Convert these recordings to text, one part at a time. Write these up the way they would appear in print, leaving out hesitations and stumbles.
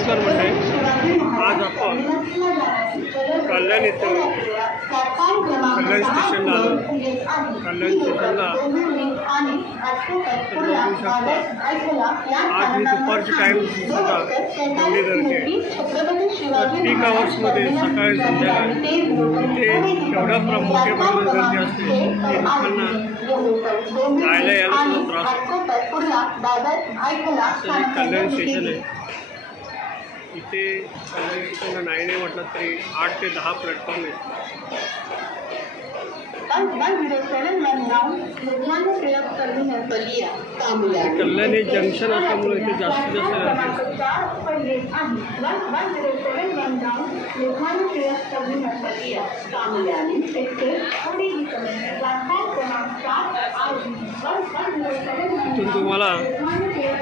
नमस्कार मंडळी, आज आपण कल्याण इथं कल्याण स्टेशनला आलो. कल्याण स्टेशनला आज मी दुपारची टाईम सुद्धा एवढी गर्दी पीक आवर्समध्ये सकाळी संध्याकाळी ते एवढ्या मोठ्या प्रमाणात गर्दी असते की लोकांना जायला यायला सुद्धा त्रास होतो. कल्याण स्टेशन आहे. इथे कल्याण स्टेशनला नाही म्हटलं तरी 8 ते 10 प्लॅटफॉर्म आहेत. कल्याण हे जंक्शन असल्यामुळे इथे जास्तीत जास्त गर्दी इथून तुम्हाला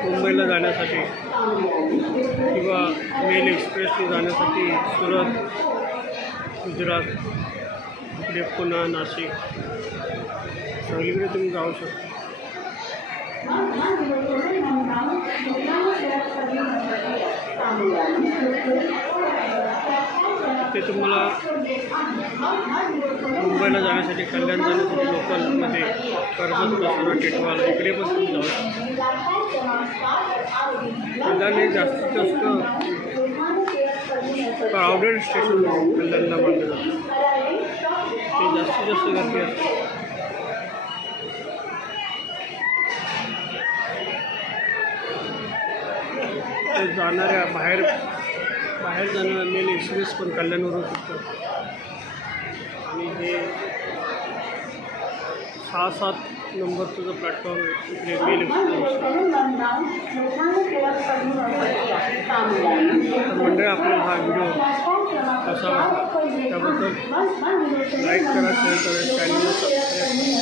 मुंबईला जाण्यासाठी किंवा मेल एक्सप्रेसने जाण्यासाठी सुरत, गुजरात, इकडे पुणे, नाशिक सगळीकडे तुम्ही जाऊ शकता. ते तुम्हाला मुंबईला जाण्यासाठी, कल्याण जाण्यासाठी लोकलमध्ये कर्जत, सुरत, टिटवाळा इकडे पण तुम्ही जाऊ शकता. कल्याण हे जास्तीत जास्त क्राउडेड स्टेशन कल्याणला मानलं जातं. ते जास्तीत जास्त गर्दी असते. जाणाऱ्या बाहेर जाणाऱ्या मेल एक्सप्रेस पण कल्याणवरून सुटतात आणि हे 6-7 नंबरचं जो प्लॅटफॉर्म आहे तिकडे मेल एक्सप्रेस. तर मंडळी, आपल्याला हा व्हिडिओ कसा वाटला त्याबद्दल लाईक करा, शेअर करा, चॅनलला सबस्क्राईब